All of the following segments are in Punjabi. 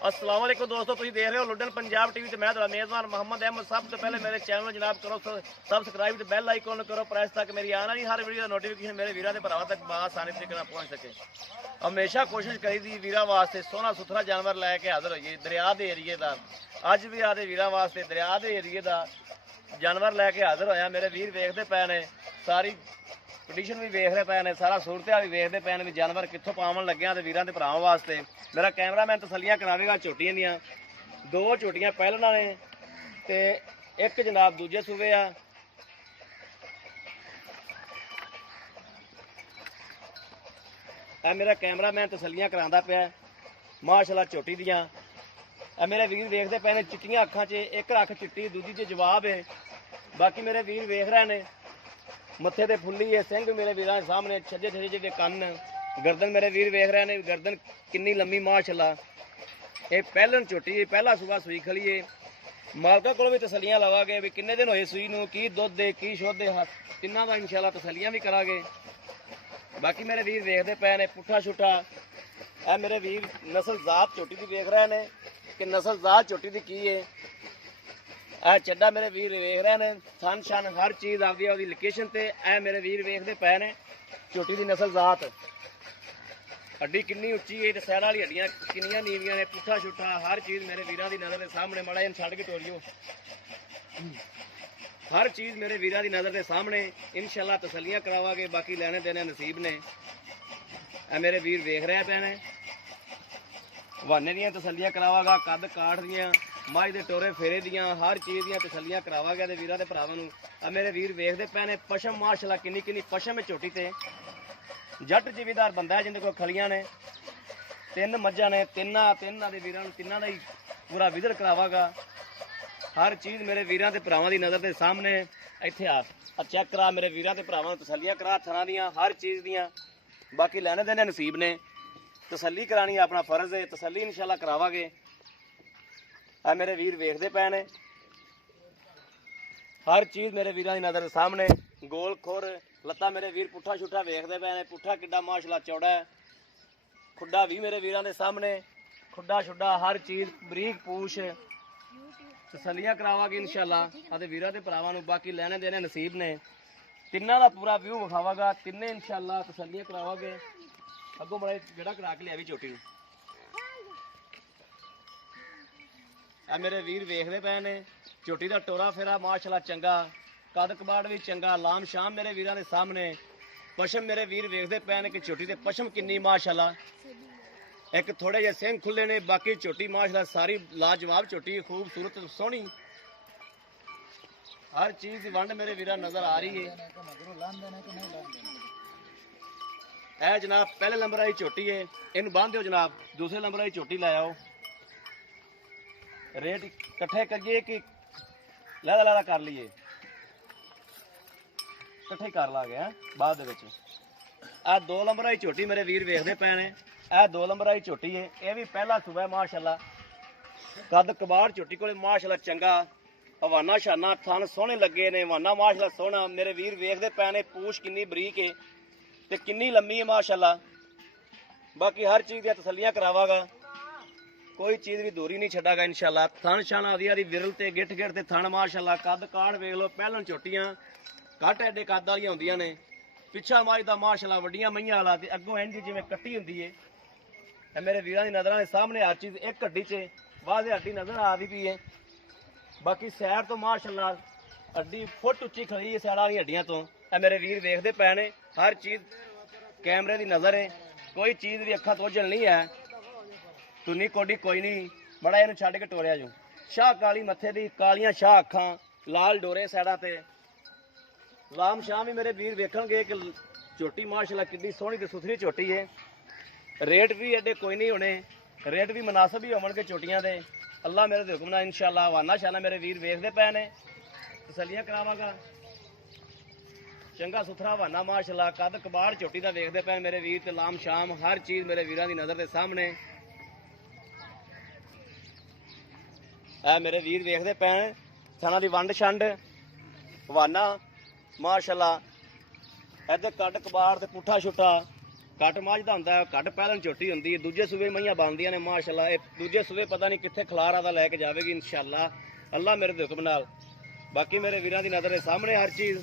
अस्सलाम वालेकुम दोस्तों, तुम देख रहे हो लुडन पंजाब टीवी। मैं तुम्हारा मेज़बान मोहम्मद अहमद। सब तो पहले मेरे चैनल जनाब करो सबसक्राइब ते बैल आइकन करो प्रेस, ताकि मेरी आने वाली हर वीडियो नोटिफिकेशन मेरे वीरों के भरावां तक आसानी तरीके नाल पहुँच सके। हमेशा कोशिश करी दी वीरों वास्ते सोहना सुथरा जानवर लैके हाजिर होइए दरिया के एरिए का। अज भी आदे वीरों वास्ते दरिया के एरिए का जानवर लैके हाजिर होया। मेरे वीर वेखते पे ने, सारी कंडीशन भी वेख रहे पे ने, सारा सूरत भी वेखते पे ने भी जानवर कितों पावन लगे तो वीरों के भरावां वास्ते। मेरा कैमरामैन तसलियां करावेगा झोटियां दियां। दो झोटियां पहलना ने ते एक जनाब दूजे सूबे आ। मेरा कैमरामैन तसलियां करांदा पिया माशाअल्लाह झोटी दियां। मेरे वीर वेखते पे ने चिट्टियां अखां च, एक अख चिट्टी दूजी च जवाब है। बाकी मेरे वीर वेख रहे ने, मत्थे ते फुल्ली है, सिंह मेरे वीरां दे सामने, छज्जे छज्जे जे कन्न, गर्दन मेरे वीर वेख रहे हैं गर्दन किन्नी लंबी माशाअल्लाह। ये पहलन झोटी है, पहला सूबा सूई खड़ी है। मालका को भी तसलियां लवांगे भी किन्ने दिन होए सूई नूं, की दुध है की शुद्ध है, तिन्हां दा इंशाअल्लाह तसलियां भी करांगे। बाकी मेरे वीर देखते पे ने पुट्ठा छुट्ठा। ए मेरे वीर नस्ल जात झोटी की वेख रहे हैं कि नस्ल जात झोटी की है। ए चड्डा मेरे वीर वेख रहे हैं, थन शन हर चीज़ आती है लोकेशन ते। ए मेरे वीर वेखते पे ने झोटी की नस्ल जात, हड्डी किन्नी उच्ची है तो सैड वाली हड्डियां किन्नियां नीवियां ने, पुट्ठा छुट्ठा हर चीज़ मेरे वीरों की नज़र के सामने। माड़ा जिहा छड्ड के टोरियो, हर चीज़ मेरे वीरों की नज़र के सामने इंशाअल्लाह तसलियां करावांगे। बाकी लेने देने नसीब ने। मेरे वीर वेख रहे पे ने, वाने दियां तसलियां करावांगा, कद काठ दियां, मझ दे टोरे फेरे दियां, हर चीज़ दियां तसलियां करावांगे ते वीरां दे भरावां नूं। मेरे वीर वेखते पे ने पशम माशाअल्लाह किन्नी किन्नी पशम है झोटी ते। जट जिमीदार बंदा है जिंदे कोल खलियां ने, तीन मज्जां ने, तिन्नां दे वीरां नूं तिन्नां दा ही पूरा विजर करावांगा। हर चीज़ मेरे वीरां ते भरावां दी नज़र के सामने। इत्थे आ चेक करा मेरे वीरां ते भरावां नूं तसलियां करा थरां दियां हर चीज़ दियां। बाकी लैने देने नसीब ने, तसल्ली करानी अपना फर्ज है, तसल्ली इंशाअल्लाह करावांगे। आ मेरे वीर वेखते पे ने, हर चीज़ मेरे वीरां दी नज़र के सामने। गोल खुर लत्ता मेरे वीर पुट्ठा छुट्ठा वेखते पे ने, पुट्ठा किड्डा माशाअल्लाह चौड़ा है, खुड्डा भी मेरे वीरां दे सामने, खुड्डा छुड्डा हर चीज़ बरीक पूछ। तसलियां करावांगे इंशाअल्लाह आदे वीरां दे भरावां नूं। बाकी लैने देने नसीब ने, तिन्नां दा पूरा व्यू विखावांगा, तिन्ने इंशाअल्लाह तसलियां करावांगे। अगों बड़ा जेड़ा करा के लिया भी झोटी नूं। आ मेरे वीर वेखते पे ने, झोटी का टोरा फेरा माशाअल्लाह चंगा, कद कबाड़ भी चंगा, लाम शाम मेरे वीरां दे सामने। पशम मेरे वीर वेखते पे ने कि झोटी ते पशम किन्नी माशाअल्लाह। एक थोड़े जे सिंह खुले ने, बाकी झोटी माशाअल्लाह सारी लाजवाब झोटी, खूबसूरत सोहनी, हर चीज़ की वंड मेरे वीरां नज़र आ रही है। ए जनाब पहले नंबर वाली झोटी है, इनू बांध दो जनाब। दूसरे नंबर वाली झोटी लै आओ, रेट इकट्ठे करिए कि लैदा लैदा कर लीए, इकट्ठे कर ला गए बाद दे विच। आ दो नंबर वाली झोटी मेरे वीर वेखते पे ने, ए दो नंबर वाली झोटी है, यह भी पहला सूबा है माशाअल्लाह। कद कबाड़ झोटी को माशाअल्लाह चंगा, हवाना शाना थन सोहने लगे ने, हवाना माशाअल्लाह सोहना। मेरे वीर वेखते पे ने पूछ किन्नी बरीक है ते किन्नी लम्मी है माशाअल्लाह। बाकी हर चीज़ दी तसलियां करावांगा, कोई चीज़ भी दूरी नहीं छड्डागा इंशाअल्लाह। थन शान आदि विरल ते गिठ गिठ ते थन माशाअल्लाह। कद काड़ वेख लो, पहलन झोटियां घट एडे कद वालियां होंदियां ने, पिछा माजदा माशाअल्लाह वड्डियां मईयां वाला ते अगों इंज जिवें कट्टी हुंदी है। मेरे वीरां दी नज़रां दे सामने हर चीज़ एक हड्डी च वाज़े हड्डी नज़र आ रही पई है। बाकी सैर तो माशाअल्लाह हड्डी फुट उच्ची खड़ी है सैड वाली हड्डियां तो। मेरे वीर वेखते पे ने, हर चीज़ कैमरे की नज़र है, कोई चीज़ भी अखा तो ओझल नहीं है, तुनी कोडी कोई नहीं। बड़ा इनू छड्ड के टोरिया जू, शाह काली मत्थे दी, कालियां शाह अखां, लाल डोरे सैडा ते, लाम शाह भी मेरे वीर वेखणगे कि झोटी माशाअल्लाह कितनी सोहनी ते सुथरी झोटी है। रेट भी एडे कोई नहीं होने, रेट भी मुनासिब ही होणगे झोटियां दे। अल्लाह मेरे दे हुक्म नाल इंशाअल्लाह हवाना शाना मेरे वीर वेखते पे ने, तसलियां करावांगा। चंगा सुथरा हवाना माशाअल्लाह, कद कबाड़ झोटी का वेखते पे मेरे वीर ते लाम शाम हर चीज़ मेरे वीरां दी नज़र के सामने। मेरे वीर वेखते पे थना दी वंड छंड हवाना माशाअल्लाह, इधर कट कबाड़ ते पुट्ठा छुट्टा ਕੱਟ ਮਾਝ ਦਾ ਹੁੰਦਾ, ਕੱਟ ਪਹਿਲਣ ਝੋਟੀ ਹੁੰਦੀ ਹੈ, ਦੂਜੇ ਸੂਬੇ ਮਈਆਂ ਬਣਦੀਆਂ ਨੇ ਮਾਸ਼ਾਅੱਲਾ। ਇਹ ਦੂਜੇ ਸੂਬੇ ਪਤਾ ਨਹੀਂ ਕਿੱਥੇ ਖਲਾਰਾ ਦਾ ਲੈ ਕੇ ਜਾਵੇਗੀ ਇਨਸ਼ਾਅੱਲਾ ਅੱਲਾ ਮੇਰੇ ਦੇ ਹੁਕਮ ਨਾਲ। ਬਾਕੀ ਮੇਰੇ ਵੀਰਾਂ ਦੀ ਨਜ਼ਰ ਦੇ ਸਾਹਮਣੇ ਹਰ ਚੀਜ਼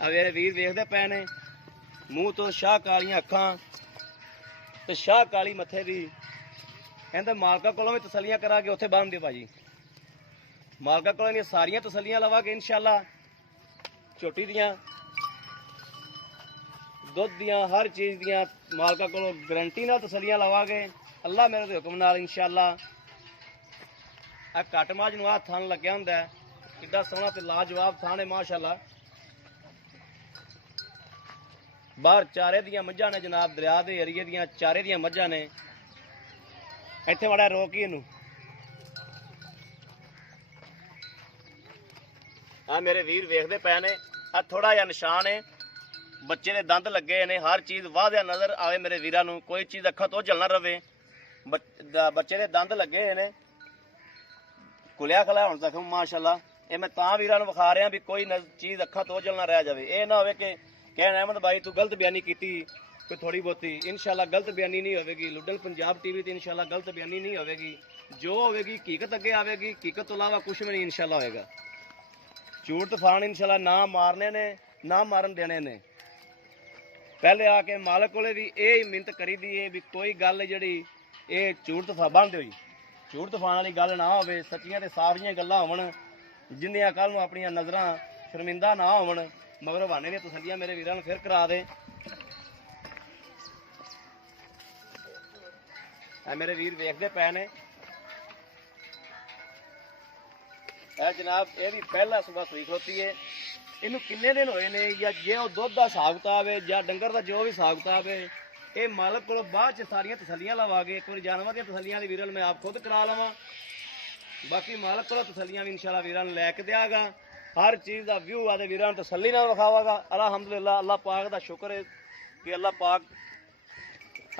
ਆ ਮੇਰੇ ਵੀਰ ਵੇਖਦੇ ਪਏ ਨੇ। ਮੂੰਹ ਤੋਂ ਸ਼ਾਹ ਕਾਲੀਆਂ ਅੱਖਾਂ ਤੇ ਸ਼ਾਹ ਕਾਲੀ ਮੱਥੇ ਦੀ। ਕਹਿੰਦੇ ਮਾਲਕਾ ਕੋਲੋਂ ਵੀ ਤਸੱਲੀਆਂ ਕਰਾਂਗੇ, ਉੱਥੇ ਬੰਨ ਦਿਓ ਭਾਜੀ। ਮਾਲਕਾ ਕੋਲੋਂ ਦੀਆਂ ਸਾਰੀਆਂ ਤਸੱਲੀਆਂ ਲਵਾਂਗੇ ਇਨਸ਼ਾਅੱਲਾ। ਝੋਟੀ ਦੀਆਂ, ਦੁੱਧ ਦੀਆਂ, ਹਰ ਚੀਜ਼ ਦੀਆਂ ਮਾਲਕਾ ਕੋਲੋਂ ਗਰੰਟੀ ਨਾਲ ਤਸੱਲੀਆਂ ਲਵਾਂਗੇ ਅੱਲਾ ਮੇਰੇ ਦੇ ਹੁਕਮ ਨਾਲ ਇਨਸ਼ਾਅੱਲਾ। ਆ ਕੱਟ ਮਾਝ ਨੂੰ ਆ ਥਣ ਲੱਗਿਆ ਹੁੰਦਾ ਹੈ, ਕਿੱਡਾ ਸੋਹਣਾ ਤੇ ਲਾਜਵਾਬ ਥਣ ਹੈ ਮਾਸ਼ਾਅੱਲਾ। ਬਾਹਰ ਚਾਰੇ ਦੀਆਂ ਮੱਝਾਂ ਨੇ ਜਨਾਬ, ਦਰਿਆ ਦੇ ਏਰੀਏ ਦੀਆਂ ਚਾਰੇ ਦੀਆਂ ਮੱਝਾਂ ਨੇ। ਇੱਥੇ ਬੜਾ ਰੋਕ ਹੀ ਇਹਨੂੰ। ਆ ਮੇਰੇ ਵੀਰ ਵੇਖਦੇ ਪਏ ਨੇ, ਆ ਥੋੜਾ ਜਿਹਾ ਨਿਸ਼ਾਨ ਹੈ, ਬੱਚੇ ਦੇ ਦੰਦ ਲੱਗੇ ਨੇ। ਹਰ ਚੀਜ਼ ਵਾਧਿਆ ਨਜ਼ਰ ਆਵੇ ਮੇਰੇ ਵੀਰਾਂ ਨੂੰ, ਕੋਈ ਚੀਜ਼ ਅੱਖਾਂ ਤੋਂ ਝੱਲ ਨਾ ਰਵੇ। ਬੱਚੇ ਦੇ ਦੰਦ ਲੱਗੇ ਹੋਏ ਨੇ, ਕੁਲਿਆ ਖਲਾ ਹੁਣ ਜ਼ਖਮ ਮਾਸ਼ਾਅੱਲਾ। ਇਹ ਮੈਂ ਤਾਂ ਵੀਰਾਂ ਨੂੰ ਵਿਖਾ ਰਿਹਾ ਵੀ ਕੋਈ ਚੀਜ਼ ਅੱਖਾਂ ਤੋਂ ਝੱਲ ਨਾ ਰਹਿ ਜਾਵੇ। ਇਹ ਨਾ ਹੋਵੇ ਕਿ ਕਹਿਣ ਅਹਿਮਦ ਭਾਈ ਤੂੰ ਗਲਤ ਬਿਆਨੀ ਕੀਤੀ ਕੋਈ ਥੋੜੀ ਬਹੁਤੀ। ਇਨਸ਼ਾਅੱਲਾ ਗਲਤ ਬਿਆਨੀ ਨਹੀਂ ਹੋਵੇਗੀ। ਲੁੱਡਲ ਪੰਜਾਬ ਟੀਵੀ ਤੇ ਇਨਸ਼ਾਅੱਲਾ ਗਲਤ ਬਿਆਨੀ ਨਹੀਂ ਹੋਵੇਗੀ। ਜੋ ਹੋਵੇਗੀ ਹਕੀਕਤ ਅੱਗੇ ਆਵੇਗੀ, ਹਕੀਕਤ ਤੋਂ ਇਲਾਵਾ ਕੁਝ ਵੀ ਨਹੀਂ ਇਨਸ਼ਾਅੱਲਾ ਹੋਏਗਾ। ਝੂਠ ਤੂਫਾਨ ਇਨਸ਼ਾਅੱਲਾ ਨਾ ਮਾਰਨੇ ਨੇ, ਨਾ ਮਾਰਨ ਦੇਣੇ ਨੇ। ਪਹਿਲੇ ਆ ਕੇ ਮਾਲਕ ਕੋਲੇ ਵੀ ਇਹ ਮਿੰਤ ਕਰੀ ਦੀ ਏ ਵੀ ਕੋਈ ਗੱਲ ਜਿਹੜੀ ਇਹ ਝੂਠ ਤੂਫਾਨ ਬੰਦ ਹੋਈ, ਝੂਠ ਤੂਫਾਨ ਵਾਲੀ ਗੱਲ ਨਾ ਹੋਵੇ। ਸੱਚੀਆਂ ਤੇ ਸਾਫ਼ ਜਿਹੀਆਂ ਗੱਲਾਂ ਹੋਣ, ਜਿੰਨੀਆਂ ਕੱਲ ਨੂੰ ਆਪਣੀਆਂ ਨਜ਼ਰਾਂ ਸ਼ਰਮਿੰਦਾ ਨਾ ਹੋਣ। ਮਗਰ ਬਹਾਨੇ ਦੀਆਂ ਤਸੱਲੀਆਂ ਮੇਰੇ ਵੀਰਾਂ ਨੂੰ ਫਿਰ ਕਰਾ ਦੇ। ਇਹ ਮੇਰੇ ਵੀਰ ਵੇਖਦੇ ਪਏ ਨੇ। ਇਹ ਜਨਾਬ ਇਹ ਵੀ ਪਹਿਲਾ ਸੂਬਾ ਸੂਈ ਖਲੋਤੀ ਏ। ਇਹਨੂੰ ਕਿੰਨੇ ਦਿਨ ਹੋਏ ਨੇ, ਜਾਂ ਜੇ ਉਹ ਦੁੱਧ ਦਾ ਹਿਸਾਬ ਕਿਤਾਬ ਹੈ ਜਾਂ ਡੰਗਰ ਦਾ ਜੋ ਵੀ ਹਿਸਾਬ ਕਿਤਾਬ ਹੈ, ਇਹ ਮਾਲਕ ਕੋਲੋਂ ਬਾਅਦ ਚ ਸਾਰੀਆਂ ਤਸੱਲੀਆਂ ਲਵਾਂਗੇ। ਇੱਕ ਵਾਰੀ ਜਾਨਵਰ ਦੀਆਂ ਤਸੱਲੀਆਂ ਦੀ ਵੀਰਾਂ ਨੂੰ ਮੈਂ ਆਪ ਖੁਦ ਕਰਾ ਲਵਾਂ। ਬਾਕੀ ਮਾਲਕ ਕੋਲੋਂ ਤਸੱਲੀਆਂ ਵੀ ਇਨਸ਼ਾਅੱਲਾ ਵੀਰਾਂ ਨੂੰ ਲੈ ਕੇ ਦਿਆਂਗਾ। ਹਰ ਚੀਜ਼ ਦਾ ਵਿਊ ਆਦੇ ਵੀਰਾਂ ਨੂੰ ਤਸੱਲੀ ਨਾਲ ਵਿਖਾਵਾਂਗਾ। ਅਲਹਮਦੁਲਿਲਾ ਅੱਲਾਹ ਪਾਕ ਦਾ ਸ਼ੁਕਰ ਹੈ ਕਿ ਅੱਲਾਹ ਪਾਕ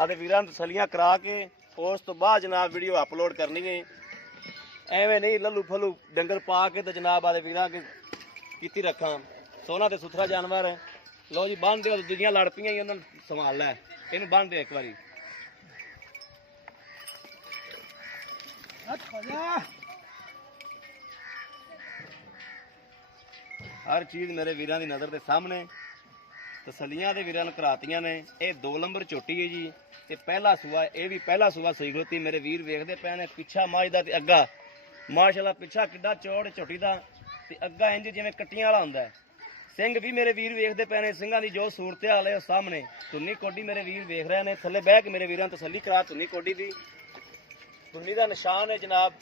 ਆਦੇ ਵੀਰਾਂ ਨੂੰ ਤਸੱਲੀਆਂ ਕਰਾ ਕੇ ਉਸ ਤੋਂ ਬਾਅਦ ਜਨਾਬ ਵੀਡੀਓ ਅਪਲੋਡ ਕਰਨੀ ਹੈ। ਐਵੇਂ ਨਹੀਂ ਲੱਲੂ ਫਲੂ ਡੰਗਰ ਪਾ ਕੇ ਤੇ ਜਨਾਬ ਆਦੇ ਵੀਰਾਂ ਕੇ ਕੀਤੀ ਰੱਖਾਂ। ਸੋਹਣਾ ਤੇ ਸੁਥਰਾ ਜਾਨਵਰ ਹੈ। ਲੋ ਜੀ ਬੰਨ ਦਿਓ, ਦੂਜੀਆਂ ਲੜ ਪਈਆਂ ਉਹਨਾਂ ਨੂੰ ਸੰਭਾਲ ਲੈ। ਇਹਨੂੰ ਬੰਨ ਦਿਓ ਇੱਕ ਵਾਰੀ। ਹਰ ਚੀਜ਼ ਮੇਰੇ ਵੀਰਾਂ ਦੀ ਨਜ਼ਰ ਦੇ ਸਾਹਮਣੇ ਤਸੱਲੀਆਂ ਦੇ ਵੀਰਾਂ ਨੂੰ ਕਰਾਤੀਆਂ ਨੇ। ਇਹ 2 ਨੰਬਰ ਝੋਟੀ ਹੈ ਜੀ, ਤੇ ਪਹਿਲਾ ਸੂਆ, ਇਹ ਵੀ ਪਹਿਲਾ ਸੂਆ ਸਹੀ ਖਲੋਤੀ। ਮੇਰੇ ਵੀਰ ਵੇਖਦੇ ਪਏ ਨੇ ਪਿੱਛਾ ਮਾਝ ਦਾ ਤੇ ਅੱਗਾ ਮਾਸ਼ਾਅੱਲਾ। ਪਿੱਛਾ ਕਿੱਡਾ ਚੌੜ ਝੋਟੀ ਦਾ ਤੇ ਅੱਗਾ ਇੰਜ ਜਿਵੇਂ ਕੱਟੀਆਂ ਵਾਲਾ ਹੁੰਦਾ। ਸਿੰਘ ਵੀ ਮੇਰੇ ਵੀਰ ਵੇਖਦੇ ਪਏ ਨੇ। ਸਿੰਘਾਂ ਦੀ ਜੋ ਸੂਰਤ ਹਾਲ ਹੈ ਉਹ ਸਾਹਮਣੇ। ਧੁੰਨੀ ਕੋਡੀ ਮੇਰੇ ਵੀਰ ਵੇਖ ਰਹੇ ਨੇ। ਥੱਲੇ ਬਹਿ ਕੇ ਮੇਰੇ ਵੀਰਾਂ ਨੂੰ ਤਸੱਲੀ ਕਰਾ ਧੁੰਨੀ ਕੋਡੀ ਦੀ। ਧੁੰਨੀ ਦਾ ਨਿਸ਼ਾਨ ਹੈ ਜਨਾਬ,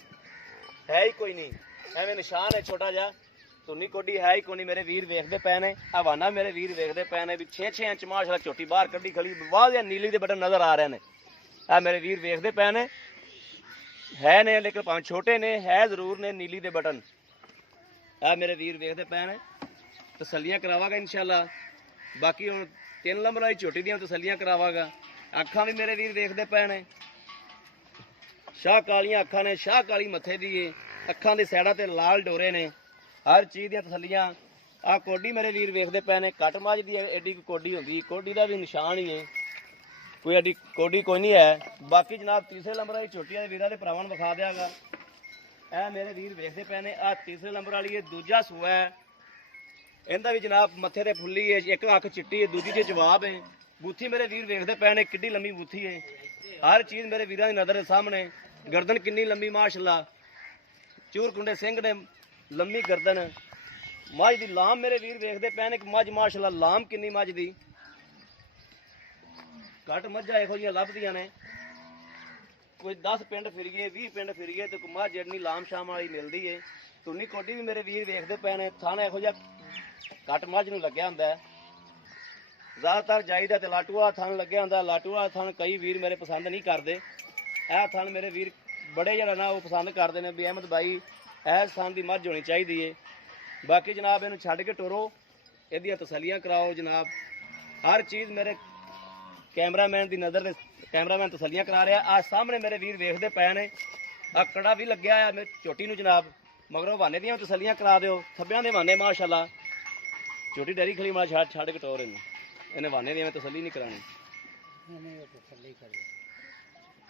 ਹੈ ਹੀ ਕੋਈ ਨਹੀਂ, ਐਵੇਂ ਨਿਸ਼ਾਨ ਹੈ ਛੋਟਾ ਜਿਹਾ। ਧੁੰਨੀ ਕੋਡੀ ਹੈ ਹੀ ਕੋਈ ਨਹੀਂ। ਮੇਰੇ ਵੀਰ ਵੇਖਦੇ ਪਏ ਨੇ। ਹਵਾਨਾ ਮੇਰੇ ਵੀਰ ਵੇਖਦੇ ਪਏ ਨੇ ਵੀ 6-6 ਇੰਚ ਮਾਸ਼ਾਅੱਲਾ ਝੋਟੀ ਬਾਹਰ ਕੱਢੀ ਖੜੀ। ਵਾਹ ਨੀਲੀ ਦੇ ਬਟਨ ਨਜ਼ਰ ਆ ਰਹੇ ਨੇ। ਆ ਮੇਰੇ ਵੀਰ ਵੇਖਦੇ ਪਏ ਨੇ। ਹੈ ਨੇ ਲੇਕਿਨ ਭਾਵੇਂ ਛੋਟੇ ਨੇ, ਹੈ ਜ਼ਰੂਰ ਨੇ ਨੀਲੀ ਦੇ ਬਟਨ। ਆ ਮੇਰੇ ਵੀਰ ਵੇਖਦੇ ਪਏ ਨੇ। ਤਸੱਲੀਆਂ ਕਰਾਵਾਂਗਾ ਇਨਸ਼ਾਅੱਲਾ। ਬਾਕੀ ਹੁਣ 3 ਨੰਬਰ ਵਾਲੀ ਝੋਟੀ ਦੀਆਂ ਤਸੱਲੀਆਂ ਕਰਾਵਾਂਗਾ। ਅੱਖਾਂ ਵੀ ਮੇਰੇ ਵੀਰ ਵੇਖਦੇ ਪਏ ਨੇ। ਸ਼ਾਹ ਕਾਲੀਆਂ ਅੱਖਾਂ ਨੇ, ਸ਼ਾਹ ਕਾਲੀ ਮੱਥੇ ਦੀ ਏ। ਅੱਖਾਂ ਦੇ ਸਾਈਡਾਂ ਤੇ ਲਾਲ ਡੋਰੇ ਨੇ। ਹਰ ਚੀਜ਼ ਦੀਆਂ ਤਸੱਲੀਆਂ। ਆ ਕੋਡੀ ਮੇਰੇ ਵੀਰ ਵੇਖਦੇ ਪਏ ਨੇ। ਕੱਟ ਮਾਝ ਦੀ ਐਡੀ ਕੋਡੀ ਹੁੰਦੀ, ਕੋਡੀ ਦਾ ਵੀ ਨਿਸ਼ਾਨ ਹੀ ਹੈ। ਕੋਈ ਐਡੀ ਕੋਡੀ ਕੋਈ ਨਹੀਂ ਹੈ। ਬਾਕੀ ਜਨਾਬ ਤੀਸਰੇ ਨੰਬਰ ਵਾਲੀ ਝੋਟੀਆਂ ਦੇ ਵੀਰਾਂ ਦੇ ਭਰਾਵਾਂ ਨੂੰ ਵਿਖਾ ਦਿਆਂਗਾ। ਇਹ ਮੇਰੇ ਵੀਰ ਵੇਖਦੇ ਪਏ ਨੇ। ਆ ਤੀਸਰੇ ਨੰਬਰ ਵਾਲੀ ਇਹ ਦੂਜਾ ਸੂਆ ਹੈ। ਇਹਦਾ ਵੀ ਜਨਾਬ ਮੱਥੇ ਤੇ ਫੁੱਲੀ ਹੈ, ਇੱਕ ਅੱਖ ਚਿੱਟੀ ਹੈ, ਦੂਜੀ 'ਚ ਜਵਾਬ ਹੈ। ਬੂਥੀ ਮੇਰੇ ਵੀਰ ਵੇਖਦੇ ਪਏ ਨੇ ਕਿੱਡੀ ਲੰਮੀ ਬੂਥੀ ਹੈ। ਹਰ ਚੀਜ਼ ਮੇਰੇ ਵੀਰਾਂ ਦੀ ਨਜ਼ਰ ਦੇ ਸਾਹਮਣੇ। ਗਰਦਨ ਕਿੰਨੀ ਲੰਮੀ ਮਾਸ਼ਾਅੱਲਾ। ਚੂਰ ਕੁੰਡੇ ਸਿੰਘ ਨੇ ਲੰਮੀ ਗਰਦਨ। ਮੱਝ ਦੀ ਲਾਮ ਮੇਰੇ ਵੀਰ ਵੇਖਦੇ ਪਏ ਨੇ ਕਿ ਮੱਝ ਮਾਸ਼ਾਅੱਲਾ ਲਾਮ ਕਿੰਨੀ ਮੱਝ ਦੀ। ਘੱਟ ਮੱਝਾਂ ਇਹੋ ਜਿਹੀਆਂ ਲੱਭਦੀਆਂ ਨੇ। ਕੋਈ 10 ਪਿੰਡ ਫਿਰੀਏ, 20 ਪਿੰਡ ਫਿਰੀਏ ਤੇ ਕੋਈ ਮੱਝ ਜਿਹੜੀ ਲਾਮ ਸ਼ਾਮ ਵਾਲੀ ਮਿਲਦੀ ਏ। ਧੁੰਨੀ ਕੋਡੀ ਵੀ ਮੇਰੇ ਵੀਰ ਵੇਖਦੇ ਪਏ ਨੇ। ਥਾਣਾ ਇਹੋ ਜਿਹਾ ਘੱਟ ਮੱਝ ਨੂੰ ਲੱਗਿਆ ਹੁੰਦਾ। ਜ਼ਿਆਦਾਤਰ ਜਾਈਦਾ ਤੇ ਲਾਟੂਆ ਥਣ ਲੱਗਿਆ ਹੁੰਦਾ। ਲਾਟੂਆ ਥਣ ਕਈ ਵੀਰ ਮੇਰੇ ਪਸੰਦ ਨਹੀਂ ਕਰਦੇ। ਇਹ ਥਣ ਮੇਰੇ ਵੀਰ ਬੜੇ ਜਿਹੜਾ ਨਾ ਉਹ ਪਸੰਦ ਕਰਦੇ ਨੇ ਵੀ ਅਹਿਮਦ ਭਾਈ ਇਸ ਥਣ ਦੀ ਮੱਝ ਹੋਣੀ ਚਾਹੀਦੀ ਏ। ਬਾਕੀ ਜਨਾਬ ਇਹਨੂੰ ਛੱਡ ਕੇ ਟੁਰੋ, ਇਹਦੀਆਂ ਤਸੱਲੀਆਂ ਕਰਾਓ ਜਨਾਬ। ਹਰ ਚੀਜ਼ ਮੇਰੇ ਕੈਮਰਾਮੈਨ ਦੀ ਨਜ਼ਰ ਦੇ ਕੈਮਰਾਮੈਨ ਤਸੱਲੀਆਂ ਕਰਾ ਰਿਹਾ। ਆ ਸਾਹਮਣੇ ਮੇਰੇ ਵੀਰ ਵੇਖਦੇ ਪਏ ਨੇ। ਆ ਕੜਾ ਵੀ ਲੱਗਿਆ ਆ ਮੇਰੀ ਝੋਟੀ ਨੂੰ ਜਨਾਬ। ਮਗਰੋਂ ਵਾਨੇ ਦੀਆਂ ਤਸੱਲੀਆਂ ਕਰਾ ਦਿਓ। ਥੱਬਿਆਂ ਦੇ ਵਾਨੇ ਮਾਸ਼ਾਅੱਲਾ। ਝੋਟੀ ਡੈਰੀ ਖਲੀ ਮਾੜਾ ਛੱਡ ਕੇ ਟੋਰ ਇਹਨੂੰ। ਇਹਨੇ ਵਾਨੇ ਦੀ ਐਵੇਂ ਤਸੱਲੀ ਨਹੀਂ ਕਰਾਉਣੀ।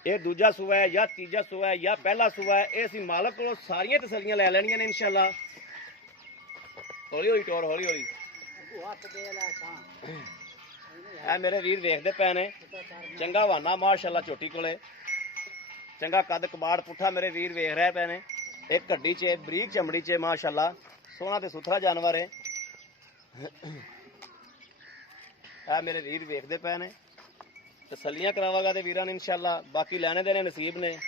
ਇਹ ਦੂਜਾ ਸੂਆ ਹੈ ਜਾਂ ਤੀਜਾ ਸੂਆ ਹੈ ਜਾਂ ਪਹਿਲਾ ਸੂਆ ਹੈ, ਇਹ ਅਸੀਂ ਮਾਲਕ ਕੋਲੋਂ ਸਾਰੀਆਂ ਤਸੱਲੀਆਂ ਲੈ ਲੈਣੀਆਂ ਨੇ ਇਨਸ਼ਾਅੱਲਾ। ਹੌਲੀ ਹੌਲੀ ਟੋਰ, ਹੌਲੀ ਹੌਲੀ। ਇਹ ਮੇਰੇ ਵੀਰ ਵੇਖਦੇ ਪਏ ਨੇ, ਚੰਗਾ ਹਵਾਨਾ ਮਾਸ਼ਾਅੱਲਾ ਝੋਟੀ ਕੋਲੇ, ਚੰਗਾ ਕੱਦ ਕਬਾੜ ਪੁੱਠਾ ਮੇਰੇ ਵੀਰ ਵੇਖ ਰਹੇ ਪਏ ਨੇ। ਇੱਕ ਘੱਡੀ 'ਚ ਬਰੀਕ ਚਮੜੀ 'ਚ ਮਾਸ਼ਾਅੱਲਾ ਸੋਹਣਾ ਤੇ ਸੁਥਰਾ ਜਾਨਵਰ ਹੈ। ਇਹ ਮੇਰੇ ਵੀਰ ਵੇਖਦੇ ਪਏ ਨੇ, ਤਸੱਲੀਆਂ ਕਰਾਵਾਂਗਾ ਤੇ ਵੀਰਾਂ ਨੇ ਇਨਸ਼ਾਅੱਲਾ। ਬਾਕੀ ਲੈਣੇ ਦੇਣੇ ਨਸੀਬ ਨੇ।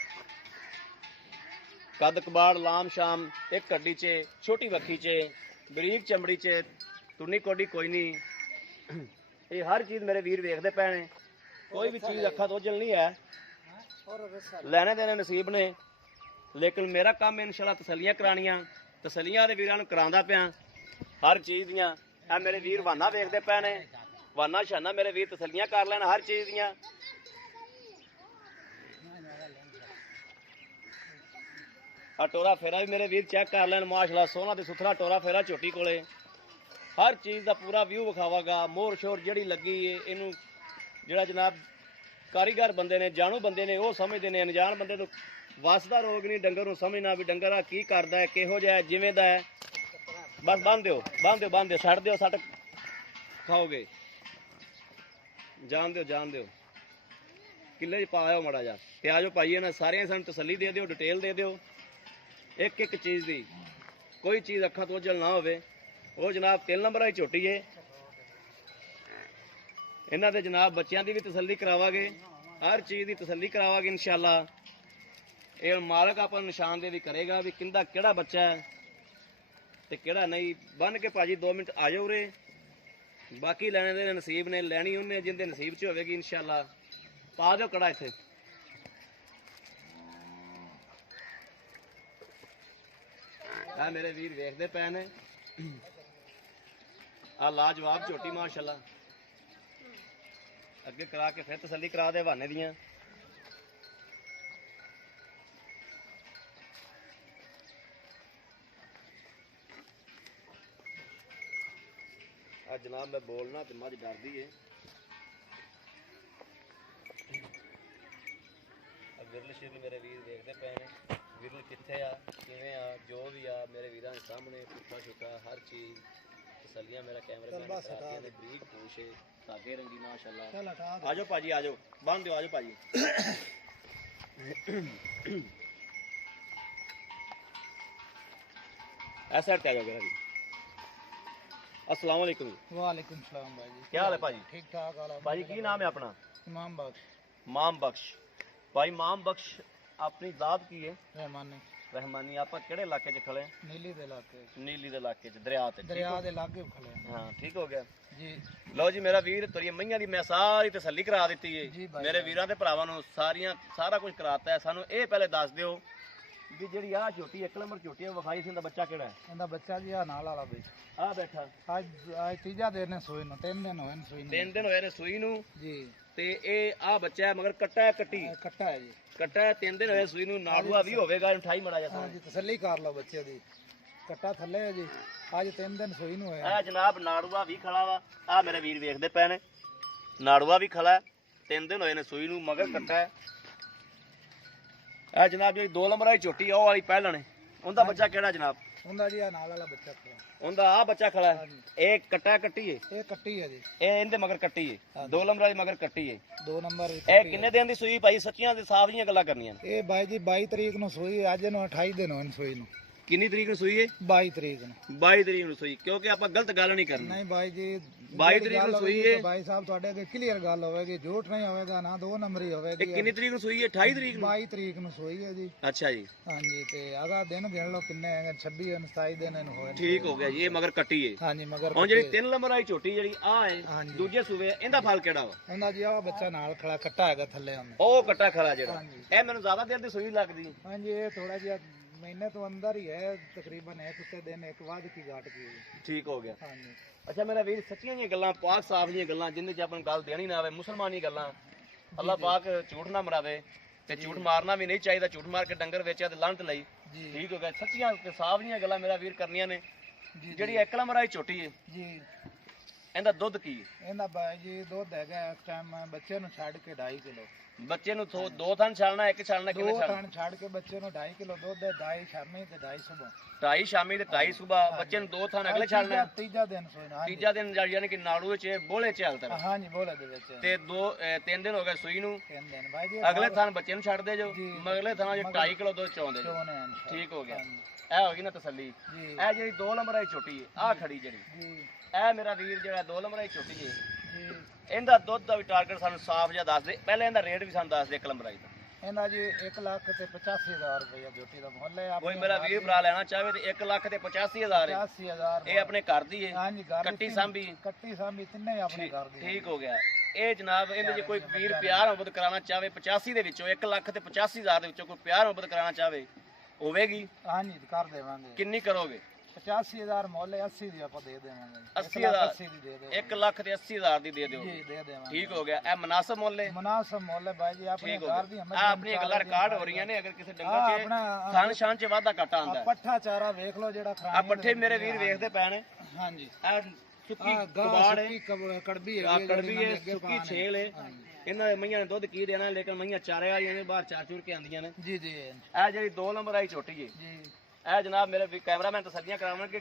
ਕੱਦ ਕਬਾੜ ਲਾਮ ਸ਼ਾਮ, ਇੱਕ ਘੱਡੀ 'ਚ ਛੋਟੀ ਵੱਖੀ 'ਚ ਬਰੀਕ ਚਮੜੀ 'ਚ, ਤੁਰਨੀ ਕੋਡੀ ਕੋਈ ਨਹੀਂ। ਇਹ ਹਰ ਚੀਜ਼ ਮੇਰੇ ਵੀਰ ਵੇਖਦੇ ਪਏ ਨੇ, ਕੋਈ ਵੀ ਚੀਜ਼ ਅੱਖਾਂ ਤੋਂ ਓਝਲ ਨਹੀਂ ਹੈ। ਲੈਣੇ ਦੇਣੇ ਨਸੀਬ ਨੇ, ਲੇਕਿਨ ਮੇਰਾ ਕੰਮ ਇਨਸ਼ਾਅੱਲਾ ਤਸੱਲੀਆਂ ਕਰਾਣੀਆਂ। ਤਸੱਲੀਆਂ ਦੇ ਵੀਰਾਂ ਨੂੰ ਕਰਾਉਂਦਾ ਪਿਆ ਹਰ ਚੀਜ਼ ਦੀਆਂ। ਇਹ ਮੇਰੇ ਵੀਰ ਵਾਨਾ ਵੇਖਦੇ ਪਏ ਨੇ, ਵਾਨਾ ਸ਼ਾਨਾ ਮੇਰੇ ਵੀਰ ਤਸੱਲੀਆਂ ਕਰ ਲੈਣ ਹਰ ਚੀਜ਼ ਦੀਆਂ। ਆ ਟੋਰਾ ਫੇਰਾ ਵੀ ਮੇਰੇ ਵੀਰ ਚੈੱਕ ਕਰ ਲੈਣ ਮਾਸ਼ਾਅੱਲਾ, ਸੋਹਣਾ ਤੇ ਸੁਥਰਾ ਟੋਰਾ ਫੇਰਾ ਝੋਟੀ ਕੋਲੇ। ਹਰ ਚੀਜ਼ ਦਾ ਪੂਰਾ ਵਿਊ ਵਿਖਾਵਾਂਗਾ। ਮੋਹਰ ਸ਼ੋਰ ਜਿਹੜੀ ਲੱਗੀ ਏ, ਇਹਨੂੰ ਜਿਹੜਾ ਜਨਾਬ ਕਾਰੀਗਰ ਬੰਦੇ ਨੇ, ਜਾਣੂ ਬੰਦੇ ਨੇ, ਉਹ ਸਮਝਦੇ ਨੇ। ਅਣਜਾਣ ਬੰਦੇ ਤੋਂ ਵਸਦਾ ਰੋਗ ਨਹੀਂ ਡੰਗਰ ਨੂੰ ਸਮਝਣਾ ਵੀ ਡੰਗਰ ਆ ਕੀ ਕਰਦਾ ਹੈ, ਕਿਹੋ ਜਿਹਾ ਹੈ, ਜਿਵੇਂ ਦਾ ਹੈ। ਬਸ ਬੰਨ ਦਿਓ, ਬੰਨ ਦਿਓ, ਬੰਨ ਦਿਓ, ਛੱਡ ਦਿਓ, ਸੱਟ ਖਾਓਗੇ। ਜਾਣ ਦਿਓ, ਜਾਣ ਦਿਓ, ਕਿੱਲੇ 'ਚ ਪਾਇਓ ਮਾੜਾ ਜਿਹਾ ਤੇ ਆਜੋ ਭਾਈ। ਇਹਨਾਂ ਸਾਰਿਆਂ ਸਾਨੂੰ ਤਸੱਲੀ ਦੇ ਦਿਓ, ਡਿਟੇਲ ਦੇ ਦਿਓ ਇੱਕ ਇੱਕ ਚੀਜ਼ ਦੀ, ਕੋਈ ਚੀਜ਼ ਅੱਖਾਂ ਤੋਂ ਓਝਲ ਨਾ ਹੋਵੇ। ਉਹ ਜਨਾਬ 3 ਨੰਬਰਾਂ ਦੀ ਝੋਟੀ ਏ। ਇਹਨਾਂ ਦੇ ਜਨਾਬ ਬੱਚਿਆਂ ਦੀ ਵੀ ਤਸੱਲੀ ਕਰਾਵਾਂਗੇ, ਹਰ ਚੀਜ਼ ਦੀ ਤਸੱਲੀ ਕਰਾਵਾਂਗੇ ਇਨਸ਼ਾਅੱਲਾ। ਇਹ ਮਾਲਕ ਆਪਾਂ ਨੂੰ ਨਿਸ਼ਾਨਦੇਹੀ ਕਰੇਗਾ ਵੀ ਕਿੰਦਾ ਕਿਹੜਾ ਬੱਚਾ ਹੈ ਤੇ ਕਿਹੜਾ ਨਹੀਂ। ਬੰਨ ਕੇ ਭਾਜੀ 2 ਮਿੰਟ ਆ ਜਾਓ ਉਰੇ। ਬਾਕੀ ਲੈਣੇ ਦੇ ਨਸੀਬ ਨੇ, ਲੈਣੀ ਉਹਨੇ ਜਿੰਦੇ ਨਸੀਬ 'ਚ ਹੋਵੇਗੀ ਇਨਸ਼ਾਅੱਲਾ। ਪਾ ਦਿਓ ਕੜਾ ਇੱਥੇ। ਆ ਮੇਰੇ ਵੀਰ ਵੇਖਦੇ ਪਏ ਨੇ, ਆ ਲਾਜਵਾਬ ਝੋਟੀ ਮਾਸ਼ਾਅੱਲਾ। ਅੱਗੇ ਕਰਾ ਕੇ ਫਿਰ ਤਸੱਲੀ ਕਰਾ ਦੇ ਹਵਾਨੇ ਦੀਆਂ। ਆ ਜਨਾਬ ਮੈਂ ਬੋਲਣਾ ਤੇ ਮੱਝ ਡਰਦੀ ਏ। ਆ ਵਿਰਲ ਸ਼ਿਰਲ ਮੇਰੇ ਵੀਰ ਦੇਖਦੇ ਪਏ ਨੇ, ਵਿਰਲ ਕਿੱਥੇ ਆ, ਕਿਵੇਂ ਆ, ਜੋ ਵੀ ਆ ਮੇਰੇ ਵੀਰਾਂ ਦੇ ਸਾਹਮਣੇ ਪੁੱਠਾ ਛੁੱਟਾ ਹਰ ਚੀਜ਼ ਤਸੱਲੀਆਂ ਮੇਰਾ ਕੈਮਰਾਮੈਨ ਕਰਾਤੀਆਂ ਨੇ। ਬਰੀਕ ਪੂਛੇ, ਧਾਗੇ ਰੰਗੀ ਮਾਸ਼ਾਅੱਲਾ। ਆਜੋ ਭਾਜੀ, ਆਜੋ, ਬੰਨ ਦਿਓ, ਆਜੋ ਭਾਜੀ। ऐसा क्या हो गया जी? अस्सलाम वालेकुम। वालेकुम सलाम भाई जी। क्या हाल है भाजी? ठीक ठाक हाल है भाजी की नाम है अपना? इमाम बख्श। माम बख्श भाई, माम बख्श अपनी जात की है? रहमानी। रहमानी। आप केड़े इलाके च खड़े? नीली दे इलाके। नीली दे इलाके च, दरिया ते। दरिया दे लागे खड़े। हाँ ठीक हो गया जी। लो जी मेरा वीर, तो ये मईयां दी मैं सारी तसल्ली करा दी है जी भाई। मेरे वीरां ते भरावां नूं सारा कुछ कराता है। सानू ये पहले दस दिओ भी ਜਿਹੜੀ ਆ ਝੋਟੀ 1 ਨੰਬਰ ਝੋਟੀ ਆ ਵਿਖਾਈ ਸੀ, ਇਹਦਾ ਬੱਚਾ ਕਿਹੜਾ ਹੈ? ਇਹਦਾ ਬੱਚਾ ਜੀ ਆ ਨਾਲ ਵਾਲਾ ਬਈ ਆ ਬੈਠਾ। ਅੱਜ ਤੀਜਾ ਦਿਨ ਨੇ ਸੂਈ ਨੂੰ, 3 ਦਿਨ ਹੋਏ ਨੇ ਸੂਈ ਨੂੰ। 3 ਦਿਨ ਹੋਏ ਨੇ ਸੂਈ ਨੂੰ ਜੀ। ਤੇ ਇਹ ਆ ਬੱਚਾ ਹੈ ਮਗਰ ਕੱਟਾ ਹੈ, ਕੱਟੀ ਇਹ ਕੱਟਾ ਹੈ ਜੀ। ਕੱਟਾ ਹੈ, 3 ਦਿਨ ਹੋਏ ਸੂਈ ਨੂੰ। ਨਾੜੂਆ ਵੀ ਹੋਵੇਗਾ, ਇਹਨੂੰ ਠਾਈ ਮੜਾ ਜਾ ਹਾਂ ਜੀ, ਤਸੱਲੀ ਕਰ ਲਓ ਬੱਚੇ ਦੀ। ਕੱਟਾ ਥੱਲੇ ਹੈ ਜੀ, ਅੱਜ 3 ਦਿਨ ਸੂਈ ਨੂੰ ਹੋਇਆ। ਆ ਜਨਾਬ ਨਾੜੂਆ ਵੀ ਖੜਾ ਵਾ। ਆ ਮੇਰੇ ਵੀਰ ਵੇਖਦੇ ਪਏ ਨੇ, ਨਾੜੂਆ ਵੀ ਖੜਾ ਹੈ, 3 ਦਿਨ ਹੋਏ ਨੇ ਸੂਈ ਨੂੰ, ਮਗਰ ਕੱਟਾ ਹੈ। ਆ ਜਨਾਬ ਜਿਹੜੀ 2 ਨੰਬਰ ਵਾਲੀ ਝੋਟੀ ਆ ਉਹ ਵਾਲੀ ਪਹਿਲਣ ਹੈ, ਉਹਦਾ ਬੱਚਾ ਕਿਹੜਾ ਜਨਾਬ? ਉਹਦਾ ਜੀ ਆ ਨਾਲ ਵਾਲਾ ਬੱਚਾ ਖੜਾ। ਉਹਦਾ ਆ ਬੱਚਾ ਖੜਾ ਹੈ। ਇਹ ਕੱਟਾ ਕੱਟੀ ਏ? ਇਹ ਕੱਟੀ ਹੈ ਜੀ। ਇਹ ਇਹਦੇ ਮਗਰ ਕੱਟੀ ਏ, 2 ਨੰਬਰ ਵਾਲੀ ਮਗਰ ਕੱਟੀ ਏ। 2 ਨੰਬਰ ਇਹ ਕਿੰਨੇ ਦਿਨ ਦੀ ਸੂਈ ਭਾਈ? ਸੱਚੀਆਂ ਤੇ ਸਾਫ ਜੀਆਂ ਗੱਲਾਂ ਕਰਨੀਆਂ ਨੇ। ਇਹ ਬਾਈ ਜੀ 22 ਤਰੀਕ ਨੂੰ ਸੂਈ, ਅੱਜ ਨੂੰ 28 ਦਿਨ ਹੋਏ ਨੇ ਸੂਈ ਨੂੰ। ਕਿੰਨੀ ਤਰੀਕ ਨੂੰ ਸੂਈ ਏ? 22 ਤਰੀਕ ਨੂੰ। 22 ਤਰੀਕ ਨੂੰ ਸੂਈ, ਕਿਉਂਕਿ ਆਪਾਂ ਗਲਤ ਗੱਲ ਨਹੀਂ ਕਰਨੀ। ਨਹੀਂ ਬਾਈ ਜੀ, 22 ਤਰੀਕ ਨੂੰ ਸੂਈ ਏ। ਬਾਈ ਸਾਹਿਬ ਤੁਹਾਡੇ ਅੱਗੇ ਕਲੀਅਰ ਗੱਲ ਹੋਵੇਗੀ, ਝੂਠ ਨਹੀਂ ਹੋਵੇਗਾ, ਨਾ 2 ਨੰਬਰ ਹੀ ਹੋਵੇਗੀ। ਇਹ ਕਿੰਨੀ ਤਰੀਕ ਨੂੰ ਸੂਈ ਏ? 28 ਤਰੀਕ ਨੂੰ। 22 ਤਰੀਕ ਨੂੰ ਸੂਈ ਹੈ ਜੀ। ਅੱਛਾ ਜੀ। ਹਾਂਜੀ, ਤੇ ਅਗਾ ਦਿਨ ਗਿਣ ਲਓ ਕਿੰਨੇ ਹੈਗੇ, 26 ਦਿਨ 27 ਦਿਨ ਇਹਨੂੰ ਹੋਏ। ਠੀਕ ਹੋ ਗਿਆ ਜੀ। ਇਹ ਮਗਰ ਕੱਟੀ ਏ। ਹਾਂਜੀ ਮਗਰ। ਹੁਣ ਜਿਹੜੀ 3 ਨੰਬਰ ਵਾਲੀ ਝੋਟੀ ਜਿਹੜੀ ਆ ਏ ਹਾਂਜੀ। ਦੂਜੇ ਸੂਵੇ, ਇਹਦਾ ਫਲ ਕਿਹੜਾ ਵਾ? ਉਹਦਾ ਜੀ ਆ ਬੱਚਾ ਨਾਲ ਖੜਾ, ਕੱਟਾ ਹੈਗਾ ਥੱਲੇ ਉਹਦਾ। ਉਹ ਕੱਟਾ ਖਰਾ ਜਿਹੜਾ, ਹਾਂਜੀ। ਇਹ ਮੈਨੂੰ ਜ਼ਿਆਦਾ ਦੇਰ ਦੀ ਸੂਈ ਲੱਗਦੀ। ਹਾਂਜੀ, ਇਹ ਥੋੜਾ ਜਿਹਾ ਮਹੀਨੇ ਤੋਂ ਅੰਦਰ ਹੀ ਹੈ, ਤਕਰੀਬਨ ਇੱਕ ਦਿਨ ਇੱਕ ਬਾਅਦ ਕੀ ਘਾਟ ਕੀ। ਠੀਕ ਹੋ ਗਿਆ। ਹਾਂਜੀ। ਅੱਛਾ ਮੇਰਾ ਵੀਰ, ਸੱਚੀਆਂ ਜੀਆਂ ਗੱਲਾਂ, ਪਾਕ ਸਾਫ ਜੀਆਂ ਗੱਲਾਂ, ਜਿੰਦੇ ਚ ਆਪਾਂ ਨੂੰ ਗੱਲ ਦੇਣੀ ਨਾ ਆਵੇ, ਮੁਸਲਮਾਨੀ ਗੱਲਾਂ। ਅੱਲਾਹ ਪਾਕ ਝੂਠ ਨਾ ਮਰਾਵੇ, ਤੇ ਝੂਠ ਮਾਰਨਾ ਵੀ ਨਹੀਂ ਚਾਹੀਦਾ। ਝੂਠ ਮਾਰ ਕੇ ਡੰਗਰ ਵੇਚਿਆ ਤੇ ਲਾਂਟ ਲਈ। ਜੀ। ਠੀਕ ਹੋ ਗਿਆ। ਸੱਚੀਆਂ ਤੇ ਸਾਫ ਜੀਆਂ ਗੱਲਾਂ ਮੇਰਾ ਵੀਰ ਕਰਨੀਆਂ ਨੇ। ਜੀ। ਜਿਹੜੀ 1 ਨੰਬਰ ਵਾਲੀ ਝੋਟੀ ਏ, ਜੀ। ਇਹਦਾ ਦੁੱਧ ਕੀ ਹੈ? ਇਹਦਾ ਬਾਈ ਜੀ ਦੁੱਧ ਹੈਗਾ ਇਸ ਟਾਈਮ ਬੱਚੇ ਨੂੰ ਛੱਡ ਕੇ 2.5 ਕਿਲੋ। ਬੱਚੇ ਨੂੰ ਦੋ ਥਣ ਛਾਲਣਾ, ਇੱਕ ਛਾਲਣਾ, ਕਿੰਨੇ ਦੋ ਛਾਲਣਾ? ਥਣ ਛੱਡ ਕੇ ਬੱਚੇ ਨੂੰ 2.5 ਕਿਲੋ ਦੁੱਧ ਹੈ, 2.5 ਸ਼ਾਮੀ ਤੇ 2.5 ਸਵੇਰ। 2.5 ਸ਼ਾਮੀ ਤੇ 2.5 ਸਵੇਰ। ਬੱਚੇ ਨੂੰ ਦੋ ਥਣ ਅਗਲੇ ਛਾਲਣਾ, ਤੀਜਾ ਦਿਨ ਸੋਇਨਾ। ਤੀਜਾ ਦਿਨ ਯਾਨੀ ਕਿ ਨਾੜੂ ਵਿੱਚ ਬੋਲੇ ਚ ਹਲਦਾ। ਹਾਂਜੀ ਬੋਲੇ ਦੇ ਵਿੱਚ। ਤੇ 3 ਦਿਨ ਹੋ ਗਏ ਸੂਈ ਨੂੰ। 3 ਦਿਨ ਬਾਈ ਜੀ। ਅਗਲੇ ਥਣ ਬੱਚੇ ਨੂੰ ਛੱਡ ਦੇ ਜੋ, ਮਗਲੇ ਥਾਂ 'ਚ 2.5 ਕਿਲੋ ਦੁੱਧ ਚੋਂਦੇ ਜੋ। ਠੀਕ ਹੋ ਗਿਆ। ਇਹ ਹੋ ਗਈ ਨਾ ਤਸੱਲੀ। ਇਹ ਜਿਹੜੀ 2 ਨੰਬਰ ਵਾਲੀ ਝੋਟੀ ਹੈ, ਆਹ ਖੜੀ ਜਿਹੜੀ ਜੀ, ਇਹ ਮੇਰਾ ਵੀਰ ਜਿਹੜਾ 2 ਨੰਬਰ ਵਾਲੀ ਝੋਟੀ ਹੈ, ਜੀ ਇਹਦਾ ਦੁੱਧ ਦਾ ਵੀ ਟਾਰਗੇਟ ਸਾਨੂੰ ਸਾਫ਼ ਜਿਹਾ ਦੱਸ ਦੇ। ਪਹਿਲੇ ਇਹਦਾ ਰੇਟ ਵੀ ਸਾਨੂੰ ਦੱਸ ਦੇ 1 ਨੰਬਰ ਵਾਲੀ ਦਾ। ਇਹਦਾ ਜੀ 1,85,000 ਰੁਪਏ ਝੋਟੀ ਦਾ ਮੁੱਲ ਹੈ। ਕੋਈ ਮੇਰਾ ਵੀਰ ਭਰਾ ਲੈਣਾ ਚਾਹਵੇ ਤੇ 1,85,000 ਹੈ। 85,000 ਇਹ ਆਪਣੇ ਘਰ ਦੀ ਹੈ। ਹਾਂਜੀ ਘਰ ਕੱਟੀ ਸਾਂਭੀ। ਕੱਟੀ ਸਾਂਭੀ ਤਿੰਨੇ ਆਪਣੇ ਘਰ ਦੀ। ਠੀਕ ਹੋ ਗਿਆ। ਇਹ ਜਨਾਬ ਇਹਦੇ ਜੇ ਕੋਈ ਵੀਰ ਪਿਆਰ ਮੁਹੱਬਤ ਕਰਾਉਣਾ ਚਾਹਵੇ 85 ਦੇ ਵਿੱਚੋਂ 1,85,000 ਦੇ ਵਿੱਚੋਂ ਕੋਈ ਪਿਆਰ ਮੁਹੱਬਤ ਕਰਾਉਣਾ ਚਾਹਵੇ ਹੋਵੇਗੀ। ਹਾਂਜੀ ਕਰ ਦੇਵਾਂਗੇ। ਕਿੰਨੀ ਕਰੋਗੇ? 85,000 ਮੁੱਲ ਹੈ, 80 ਦੀ ਆਪਾਂ ਦੇ ਦੇਵਾਂਗੇ। 80,000 ਦੀ ਦੇ ਦੇਵਾਂਗੇ। 1,80,000 ਦੀ ਦੇ ਦਿਓ। ਜੀ ਦੇ ਦੇਵਾਂਗੇ। ਠੀਕ ਹੋ ਗਿਆ। ਇਹ ਮਨਾਸਬ ਮੁੱਲ ਹੈ। ਮੁਨਾਸਬ ਮੁੱਲ ਹੈ ਬਾਈ ਜੀ। ਆਪਣੇ ਠੀਕ ਹੋ ਘਰ ਦੀ ਗਿਆ। ਹਮੇ ਆ ਆਪਣੀਆਂ ਗੱਲਾਂ ਰਿਕਾਰਡ ਹੋ ਰਹੀਆਂ ਨੇ। ਅਗਰ ਕਿਸੇ ਡੰਗਰ 'ਚ ਥਣ ਸ਼ਾਨ 'ਚ ਵਾਧਾ ਘਾਟਾ ਆਂਦਾ ਹੈ, ਪੱਠਾ ਚਾਰਾ ਵੇਖ ਲਓ ਜਿਹੜਾ ਖਰਾਬ ਆ ਪੱਠੇ ਮੇਰੇ ਵੀਰ ਵੇਖਦੇ ਪੈਣ। ਹਾਂਜੀ ਆ ਸੁੱਕੀ ਕਬਾੜ ਹੈ, ਕੜਬੀ ਆ ਕੜਬੀ ਹੈ, ਸੁੱਕੀ ਛੇਲ ਹੈ। ਇਹਨਾਂ ਦੇ ਮਈਆਂ ਨੇ ਦੁੱਧ ਕੀ ਦੇਣਾ, ਲੇਕਿਨ ਮਈਆਂ ਚਾਰੇ ਵਾਲੀਆਂ ਨੇ, ਬਾਹਰ ਚਾਰ ਚੁਰ ਕੇ ਆਉਂਦੀਆਂ ਨੇ। ਜੀ ਜੀ। ਇਹ ਜਿਹੜੀ 2 ਨੰਬਰ ਆਈ ਝੋਟੀ ਹੈ, ਜੀ ਇਹ ਜਨਾਬ ਮੇਰੇ ਕੈਮਰਾਮੈਨ ਤਸੱਲੀਆਂ ਕਰਾਉਣਗੇ,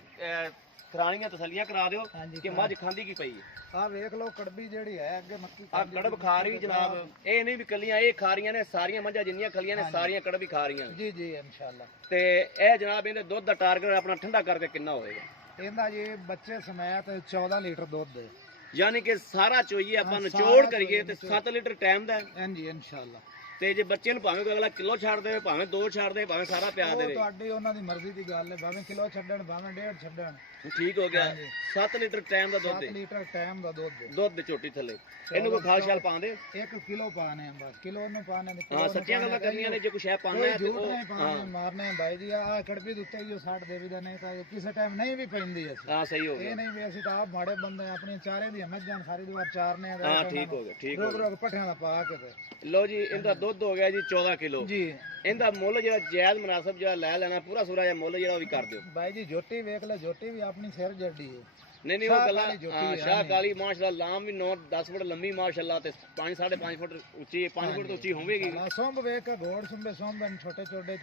ਖਰਾਣੀਆਂ ਤਸੱਲੀਆਂ ਕਰਾ ਦਿਓ ਕਿ ਮੱਝ ਖਾਂਦੀ ਕੀ ਪਈ ਹੈ। ਆ ਵੇਖ ਲਓ ਕੜਬੀ ਜਿਹੜੀ ਹੈ ਅੱਗੇ ਮੱਕੀ ਆ ਕੜਬ ਖਾ ਰਹੀ ਜਨਾਬ। ਇਹ ਨਹੀਂ ਵੀ ਕੱਲੀਆਂ ਇਹ ਖਾ ਰਹੀਆਂ ਨੇ, ਸਾਰੀਆਂ ਮੱਝਾਂ ਜਿੰਨੀਆਂ ਖਲੀਆਂ ਨੇ ਸਾਰੀਆਂ ਕੜਬ ਹੀ ਖਾ ਰਹੀਆਂ ਨੇ। ਜੀ ਜੀ ਇਨਸ਼ਾਅੱਲਾ। ਤੇ ਇਹ ਜਨਾਬ ਇਹਦੇ ਦੁੱਧ ਦਾ ਟਾਰਗੇਟ ਆਪਣਾ ਠੰਡਾ ਕਰਕੇ ਕਿੰਨਾ ਹੋਏਗਾ? ਇਹਦਾ ਜੀ ਬੱਚੇ ਸਮੇਤ 14 ਲੀਟਰ ਦੁੱਧ ਹੈ। ਯਾਨੀ ਕਿ ਸਾਰਾ ਚੋਈਏ ਆਪਾਂ ਨਿਚੋੜ ਕਰੀਏ ਤੇ 7 ਲੀਟਰ ਟਾਈਮ ਦਾ ਹੈ। ਹਾਂਜੀ ਇਨਸ਼ਾਅੱਲਾ। ਤੇ ਜੇ ਬੱਚੇ ਨੂੰ ਭਾਵੇਂ ਕੋਈ ਅਗਲਾ ਕਿਲੋ ਛੱਡ ਦੇਵੇ, ਭਾਵੇਂ 2 ਛੱਡ ਦੇ, ਭਾਵੇਂ ਸਾਰਾ ਪਿਆ ਉਹ ਦੇਵੇ, ਤੁਹਾਡੀ ਉਹਨਾਂ ਦੀ ਮਰਜ਼ੀ ਦੀ ਗੱਲ ਹੈ। ਭਾਵੇਂ ਕਿਲੋ ਛੱਡਣ, ਭਾਵੇਂ 1.5 ਛੱਡਣ। ਠੀਕ ਹੋ ਗਿਆ। 7 ਲੀਟਰ ਟਾਈਮ ਦਾ ਦੁੱਧ 7 ਹੈ। ਲੀਟਰ ਟਾਈਮ ਦਾ ਦੁੱਧ ਹੈ। ਦੁੱਧ ਦੀ ਝੋਟੀ ਥੱਲੇ ਇਹਨੂੰ ਕੋਈ ਖਾਲ ਛਾਲ ਪਾਉਂਦੇ? 1 ਕਿਲੋ ਪਾਣੇ ਆ ਬਸ। ਕਿਲੋ ਨੂੰ ਪਾਣੇ ਨੇ। ਹਾਂ ਸੱਚੀਆਂ ਗੱਲਾਂ ਕਰਨੀਆਂ ਨੇ। ਜੇ ਕੁਛ ਹੈ ਪਾਣਾ ਹੈ ਤੇ ਝੂਠ ਉਹ ਨਹੀਂ ਪਾਣੇ ਮਾਰਨੇ ਆ ਬਾਈ ਜੀ। ਆ ਕੜਬੀ ਦੇ ਉੱਤੇ ਹੀ 60 ਦੇਵੀ ਦਾ ਨਹੀਂ ਤਾਂ ਕਿਸੇ ਟਾਈਮ ਨਹੀਂ ਵੀ ਪੈਂਦੀ ਅਸੀਂ। ਹਾਂ ਸਹੀ ਹੋ ਇਹ ਗਿਆ। ਨਹੀਂ ਵੀ ਅਸੀਂ ਤਾਂ ਆਪ ਮਾੜੇ ਬੰਦੇ ਆ, ਆਪਣੀ ਚਾਰੇ ਦੀ ਮੱਝਾਂ ਸਾਰੀ ਦੁਆਰ ਚਾਰਨੇ ਆ। ਹਾਂ ਠੀਕ ਹੋ ਗਿਆ। ਠੀਕ ਹੋ ਰੋਕ ਰੋਕ ਪੱਠਿਆਂ ਦਾ ਪਾ ਕੇ ਤੇ ਲਓ ਜੀ, ਇਹਦਾ ਦੁੱਧ ਹੋ ਗਿਆ ਜੀ 14 ਕਿਲੋ। ਜੀ। ਇਹਦਾ ਮੁੱਲ ਜਿਹੜਾ ਜਾਇਜ਼ ਮੁਨਾਸਬ ਜਿਹੜਾ ਲੈ ਲੈਣਾ ਪੂਰਾ ਸੂਰਾ ਜਿਹਾ ਮੁੱਲ ਜਿਹੜਾ ਉਹ ਵੀ ਕਰ ਦਿਓ। ਬਾਈ ਜੀ ਝੋਟੀ ਵੇਖ ਲੈ, ਝੋਟੀ ਵੀ ਆਪਣੀ ਸਿਰ ਜੱਡੀ ਹੈ। ਨਹੀਂ ਉਹ ਗੱਲਾਂ ਸ਼ਾਹ ਕਾਲੀ ਮਾਸ਼ਾਅੱਲਾ, ਲਾਮ ਵੀ 9-10 ਫੁੱਟ ਲੰਮੀ ਮਾਸ਼ਾਅੱਲਾ ਤੇ 5-5.5 ਫੁੱਟ ਉੱਚੀ, 5 ਫੁੱਟ ਤੋਂ ਉੱਚੀ ਹੋਵੇਗੀ। ਸੌਂਬ ਵੇਖ ਕੇ ਘੋੜ ਸੁੰਬੇ ਸੌਂਬ ਛੋਟੇ ਛੋਟੇ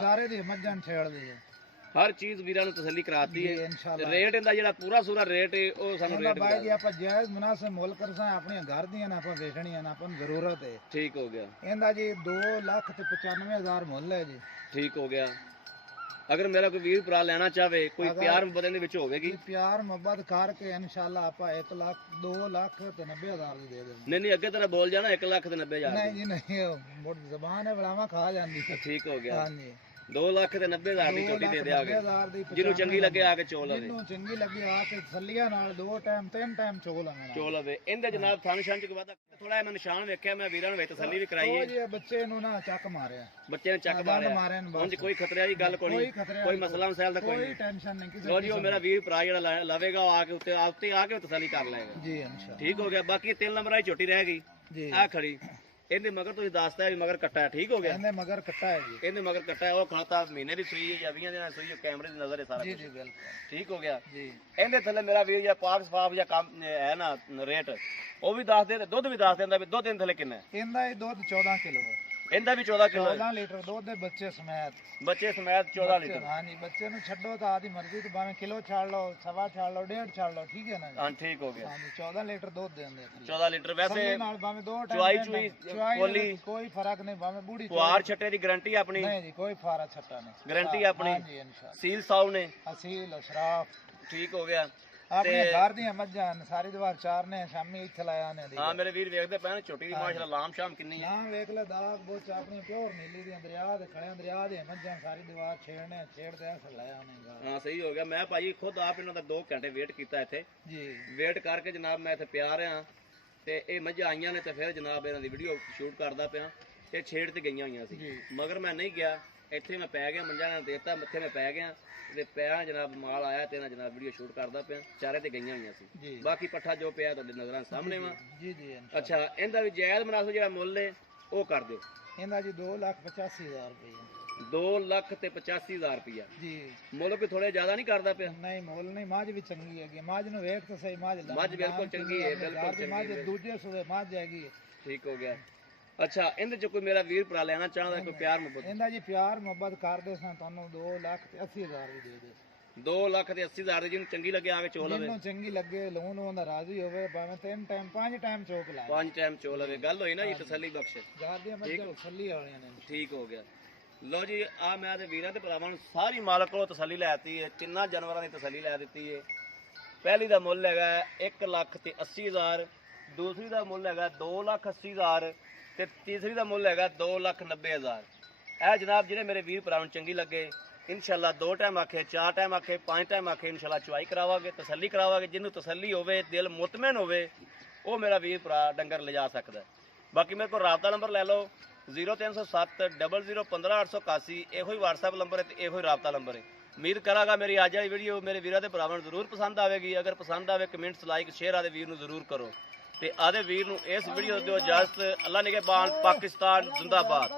ਸਾਰੇ ਦੀ ਮੱਝਾਂ ਛੇੜਦੀ ਹੈ। ਹਰ ਚੀਜ਼ ਵੀਰਾਂ ਨੂੰ ਤਸੱਲੀ ਕਰਾਤੀ ਹੈ। ਇਨਸ਼ਾਅੱਲਾ। ਰੇਟ ਇਹਦਾ ਜਿਹੜਾ ਪੂਰਾ ਸੂਰਾ ਰੇਟ ਹੈ ਉਹ ਸਾਨੂੰ ਰੇਟ ਬਾਈ ਜੀ ਆਪਾਂ ਜਾਇਜ਼ ਮੁਨਾਸਬ ਮੁੱਲ ਕਰਸਾਂ, ਆਪਣੀਆਂ ਘਰ ਦੀਆਂ ਨਾ ਆਪਾਂ ਵੇਚਣੀਆਂ ਨਾ, ਆਪਾਂ ਨੂੰ ਜ਼ਰੂਰਤ ਹੈ। ਠੀਕ ਹੋ ਗਿਆ। ਇਹਦਾ ਜੀ 2,95,000 ਮੁੱਲ ਹੈ ਜੀ। ਠੀਕ ਹੋ ਗਿਆ। ਅਗਰ ਮੇਰਾ ਕੋਈ ਵੀਰ ਭਰਾ ਲੈਣਾ ਚਾਹਵੇ, ਕੋਈ ਪਿਆਰ ਮੁਹੱਬਤ ਦੇ ਵਿੱਚ ਹੋਵੇਗੀ? ਪਿਆਰ ਮੁਹੱਬਤ ਕਰਕੇ ਇਨਸ਼ਾਅੱਲਾ ਆਪਾਂ 2,90,000 ਦੀ ਦੇ ਦੇਵਾਂਗੇ। ਨਹੀਂ ਅੱਗੇ ਤਾਂ ਬੋਲ ਜਾਣਾ 1,90,000। ਨਹੀਂ ਜੀ ਨਹੀਂ, ਮੋੜ ਜ਼ਬਾਨ ਹੈ ਬਲਾਵਾ ਖਾ ਜਾਂਦੀ ਹੈ। ਠੀਕ ਹੋ ਗਿਆ। ਹਾਂਜੀ 2,90,000 ਦੀ ਝੋਟੀ ਦੇ ਦਿਆਂਗੇ। 2,90,000 ਜਿਹਨੂੰ ਚੰਗੀ ਲੱਗੇ ਆ ਕੇ ਚੋ ਲਵੇ। ਜਿਹਨੂੰ ਚੰਗੀ ਲੱਗੇ ਆ ਕੇ ਥੱਲੀਆਂ ਨਾਲ 2 ਟਾਈਮ 3 ਟਾਈਮ ਚੋ ਲਵਾਂਗੇ। ਚੋ ਲਵੇ। ਇਹਦੇ ਜਨਾਬ ਥਣ ਸ਼ਾਨ ਚ ਵਾਦਾ ਥੋੜਾ ਜਿਹਾ ਮੈਂ ਨਿਸ਼ਾਨ ਵੇਖਿਆ, ਮੈਂ ਵੀਰਾਂ ਨੂੰ ਵਿੱਚ ਤਸੱਲੀ ਵੀ ਕਰਾਈ ਉਹ ਹੈ। ਜੀ ਬੱਚੇ ਨੂੰ ਨਾ ਚੱਕ ਮਾਰਿਆ, ਬੱਚੇ ਨੇ ਚੱਕ ਮਾਰਿਆ। ਉਂਝ ਕੋਈ ਖਤਰੇ ਵਾਲੀ ਗੱਲ ਕੋਈ ਨਹੀਂ, ਕੋਈ ਮਸਲਾ ਮਸਾਇਲ ਦਾ ਕੋਈ ਕੋਈ ਟੈਨਸ਼ਨ ਨਹੀਂ ਕਿਸੇ ਲੋ ਜੀ। ਉਹ ਮੇਰਾ ਵੀਰ ਭਰਾ ਜਿਹੜਾ ਲਵੇਗਾ ਉਹ ਆ ਕੇ ਉੱਤੇ ਆ ਕੇ ਤਸੱਲੀ ਕਰ ਲਏਗਾ। ਜੀ ਇਨਸ਼ਾਅੱਲਾ। ਠੀਕ ਹੋ ਗਿਆ। ਬਾਕੀ 3 ਨੰਬਰ ਵਾਲੀ ਝੋਟੀ ਰਹਿ ਗਈ ਜੀ। ਆ ਖੜੀ। ਇਹਦੇ ਮਗਰ ਤੁਸੀਂ ਦੱਸਦਾ ਵੀ ਮਗਰ ਕੱਟਾ ਹੈ। ਠੀਕ ਹੋ ਗਿਆ। ਇਹਦੇ ਮਗਰ ਕੱਟਾ ਹੈ ਜੀ। ਇਹਦੇ ਮਗਰ ਕੱਟਾ ਹੈ। ਉਹ ਖੜਤਾ ਮਹੀਨੇ ਦੀ ਸੂਈ ਹੈ ਜਾਂ 20 ਦਿਨਾਂ ਦੀ ਸੂਈ ਹੈ, ਕੈਮਰੇ ਦੀ ਨਜ਼ਰ ਹੈ ਸਾਰਾ ਜੀ ਕੁਛ। ਜੀ ਬਿਲਕੁਲ ਠੀਕ ਹੋ ਗਿਆ। ਜੀ। ਇਹਦੇ ਥੱਲੇ ਮੇਰਾ ਵੀਰ ਜਾਂ ਪਾਕ ਸਫਾਫ ਜਾਂ ਕੰਮ ਹੈ ਨਾ ਰੇਟ, ਉਹ ਵੀ ਦੱਸ ਦੇ ਤੇ ਦੁੱਧ ਵੀ ਦੱਸ ਦਿੰਦਾ ਵੀ ਦੁੱਧ ਇਹਦੇ ਥੱਲੇ ਕਿੰਨਾ ਹੈ। ਇਹਦਾ ਇਹ ਦੁੱਧ 14 ਕਿਲੋ ਹੈ। ਇਹਦਾ ਵੀ 14 ਕਿਲੋ 14 ਲੀਟਰ ਦੁੱਧ ਦੇ ਬੱਚੇ ਸਮੇਤ। ਬੱਚੇ ਸਮੇਤ 14 ਲੀਟਰ। ਹਾਂਜੀ ਬੱਚੇ ਨੂੰ ਛੱਡੋ ਤਾਂ ਆਦੀ ਮਰਜ਼ੀ ਤੋਂ ਭਾਵੇਂ ਕਿਲੋ ਛੱਡ ਲਓ, ਸਵਾ ਛੱਡ ਲਓ, 1.5 ਛੱਡ ਲਓ, ਠੀਕ ਹੈ ਨਾ ਜੀ। ਹਾਂ ਠੀਕ ਹੋ ਗਿਆ। ਹਾਂਜੀ 14 ਲੀਟਰ ਦੁੱਧ ਦਿੰਦੇ 14 ਲੀਟਰ। ਵੈਸੇ ਨਾਲ ਭਾਵੇਂ 2 ਚੁਆਈ ਟਾਈਮ ਕੋਲੀ ਕੋਈ ਫਰਕ ਨਹੀਂ, ਭਾਵੇਂ ਬੂੜੀ ਕੁਆਰ ਛੱਟੇ ਦੀ ਗਾਰੰਟੀ ਆਪਣੀ। ਨਹੀਂ ਜੀ ਕੋਈ ਫਾਰਾ ਛੱਟਾ ਨਹੀਂ, ਗਾਰੰਟੀ ਆਪਣੀ। ਹਾਂਜੀ ਇਨਸ਼ਾਅੱਲਾ। ਸੀਲ ਸਾਊ ਨੇ। ਅਸੀਲ ਅਸ਼ਰਾਫ। ਠੀਕ ਹੋ ਗਿਆ। ਆਪਣੇ ਘਰ ਦੀਆਂ ਮੱਝਾਂ ਸਾਰੀ ਦੀਵਾਰ ਚਾਰਨੇ, ਸ਼ਾਮੀ ਇੱਥੇ ਲਾਇਆ ਨੇ। ਹਾਂ ਮੇਰੇ ਵੀਰ ਵੇਖਦੇ ਪੈਣ ਝੋਟੀ ਦੀ ਮਾਸ਼ਾਅੱਲਾ ਲਾਮ ਸ਼ਾਮ ਕਿੰਨੀ ਹੈ। ਨਾ ਵੇਖ ਲੈ ਦਾਗ ਬੋਚ ਆਪਣੀ ਪਿਓਰ ਨੀਲੀ ਦੀਆਂ ਦਰਿਆ ਦੇ ਖੜਿਆਂ ਦਰਿਆ ਦੇ ਮੱਝਾਂ ਸਾਰੀ ਦੀਵਾਰ ਛੇੜਦੇ ਐ ਲਾਇਆ ਉਹਨੇ। ਹਾਂ ਸਹੀ ਹੋ ਗਿਆ। ਮੈਂ ਭਾਜੀ ਖੁਦ ਆਪ ਇਹਨਾਂ ਦਾ 2 ਘੰਟੇ ਵੇਟ ਕੀਤਾ ਇੱਥੇ ਜੀ। ਵੇਟ ਕਰਕੇ ਜਨਾਬ ਮੈਂ ਇੱਥੇ ਪਿਆ ਰਿਹਾ ਤੇ ਇਹ ਮੱਝਾਂ ਆਈਆਂ ਨੇ ਤੇ ਫਿਰ ਜਨਾਬ ਇਹਨਾਂ ਦੀ ਵੀਡੀਓ ਸ਼ੂਟ ਕਰਦਾ ਪਿਆ। ਇਹ ਛੇੜ ਤੇ ਗਈਆਂ ਹੋਈਆਂ ਸੀ, ਮਗਰ ਮੈਂ ਨਹੀਂ ਗਿਆ। ਇੱਥੇ ਮੈਂ ਪੈ ਗਿਆ, ਮੰਜਾ ਨਾਲ ਦੇਤਾ, ਮੱਥੇ ਮੈਂ ਪੈ ਗਿਆ ਤੇ ਪਿਆ ਜਨਾਬ ਮਾਲ ਆਇਆ ਤੇ ਨਾ ਜਨਾਬ ਵੀਡੀਓ ਸ਼ੂਟ ਕਰਦਾ ਪਿਆ। ਚਾਰੇ ਤੇ ਗਈਆਂ ਹੋਈਆਂ ਸੀ। ਬਾਕੀ ਪੱਠਾ ਜੋ ਪਿਆ ਤੁਹਾਡੇ ਨਜ਼ਰਾਂ ਸਾਹਮਣੇ ਵਾ। ਜੀ ਜੀ। ਅੱਛਾ ਇਹਦਾ ਵੀ ਜਾਇਜ਼ ਮੁਨਾਸਬ ਜਿਹੜਾ ਮੁੱਲ ਹੈ ਉਹ ਕਰ ਦਿਓ। ਇਹਦਾ ਜੀ 2,85,000 ਰੁਪਏ 2,85,000 ਰੁਪਇਆ ਜੀ। ਮੁੱਲ ਕੋਈ ਥੋੜੇ ਜ਼ਿਆਦਾ ਨਹੀਂ ਕਰਦਾ ਪਿਆ? ਨਹੀਂ ਮੁੱਲ ਨਹੀਂ, ਮੱਝ ਵੀ ਚੰਗੀ ਹੈਗੀ, ਮੱਝ ਨੂੰ ਵੇਖ ਤਾਂ ਸਹੀ, ਮੱਝ ਮੱਝ ਬਿਲਕੁਲ ਚੰਗੀ ਹੈ, ਬਿਲਕੁਲ ਚੰਗੀ ਮੱਝ ਹੈ। ਦੂਜੇ ਸੂਏ ਮੱਝ ਹੈਗੀ। ਠੀਕ ਹੋ ਗਿਆ। ਅੱਛਾ, ਇਹਦੇ ਚ ਕੋਈ ਮੇਰਾ ਵੀਰ ਭਰਾ ਲੈਣਾ ਚਾਹੁੰਦਾ ਕੋਈ ਪਿਆਰ ਮੁਹੱਬਤ? ਇਹਦਾ ਜੀ ਪਿਆਰ ਮੁਹੱਬਤ ਕਰਦੇ ਸਾਂ ਤੁਹਾਨੂੰ 2,80,000 ਵੀ ਦੇ ਦੇ। 2,80,000 ਦੀ ਜਿਹਨੂੰ ਚੰਗੀ ਲੱਗੇ ਆਵੇ ਚੋ ਲਵੇ, ਜਿਹਨੂੰ ਚੰਗੀ ਲੱਗੇ ਲੋਨ ਉਹਦਾ ਰਾਜ਼ੀ ਹੋਵੇ, ਭਾਵੇਂ 3 ਟਾਈਮ 5 ਟਾਈਮ ਚੋਕ ਲਾਏ, 5 ਟਾਈਮ ਚੋ ਲਵੇ। ਗੱਲ ਹੋਈ ਨਾ ਜੀ ਤਸੱਲੀ ਬਖਸ਼। ਗਾਦੀਆਂ ਮੱਝਾਂ ਤਸੱਲੀ ਵਾਲੀਆਂ ਨੇ। ਠੀਕ ਹੋ ਗਿਆ। ਲੋ ਜੀ, ਆ ਮੈਂ ਤੇ ਵੀਰਾਂ ਤੇ ਭਰਾਵਾਂ ਨੂੰ ਸਾਰੀ ਮਾਲਕ ਕੋਲੋਂ ਤਸੱਲੀ ਲੈ ਦਿੱਤੀ ਹੈ, ਤਿੰਨਾਂ ਜਾਨਵਰਾਂ ਦੀ ਤਸੱਲੀ ਲੈ ਦਿੱਤੀ ਹੈ। ਪਹਿਲੀ ਦਾ ਮੁੱਲ ਹੈਗਾ 1,80,000, ਦੂਸਰੀ ਦਾ ਮੁੱਲ ਹੈਗਾ 2,80,000 ਤੇ ਤੀਸਰੀ ਦਾ ਮੁੱਲ ਹੈਗਾ 2,90,000। ਇਹ ਜਨਾਬ ਜਿਹੜੇ ਮੇਰੇ ਵੀਰ ਭਰਾ ਨੂੰ ਚੰਗੀ ਲੱਗੇ, ਇਨਸ਼ਾਅੱਲਾ 2 ਟਾਈਮ ਆਖੇ, 4 ਟਾਈਮ ਆਖੇ, 5 ਟਾਈਮ ਆਖੇ, ਇਨਸ਼ਾਅੱਲਾ ਚੁਆਈ ਕਰਾਵਾਂਗੇ, ਤਸੱਲੀ ਕਰਾਵਾਂਗੇ। ਜਿਹਨੂੰ ਤਸੱਲੀ ਹੋਵੇ, ਦਿਲ ਮੁਤਮਿਨ ਹੋਵੇ, ਉਹ ਮੇਰਾ ਵੀਰ ਭਰਾ ਡੰਗਰ ਲਿਜਾ ਸਕਦਾ ਹੈ। ਬਾਕੀ ਮੇਰੇ ਕੋਲ ਰਾਬਤਾ ਨੰਬਰ ਲੈ ਲਓ 0307 0015 881। ਇਹੋ ਹੀ WhatsApp ਨੰਬਰ ਹੈ ਤੇ ਇਹੋ ਹੀ ਰਾਬਤਾ ਨੰਬਰ ਹੈ। ਉਮੀਦ ਕਰਾਂਗਾ ਮੇਰੀ ਅੱਜ ਵਾਲੀ ਵੀਡੀਓ ਮੇਰੇ ਵੀਰਾਂ ਦੇ ਭਰਾਵਾਂ ਨੂੰ ਜ਼ਰੂਰ ਪਸੰਦ ਆਵੇਗੀ। ਅਗਰ ਪਸੰਦ ਆਵੇ ਕਮੈਂਟਸ, ਲਾਈਕ, ਸ਼ੇਅਰ ਆਦੇ ਵੀਰ ਨੂੰ ਜ਼ਰੂਰ ਕਰੋ ਤੇ ਆਦੇ ਵੀਰ ਨੂੰ ਇਸ ਵੀਡੀਓ ਦਿਓ ਇਜਾਜ਼ਤ। ਅੱਲਾ ਨਿਗਹਿਬਾਨ, ਪਾਕਿਸਤਾਨ ਜ਼ਿੰਦਾਬਾਦ।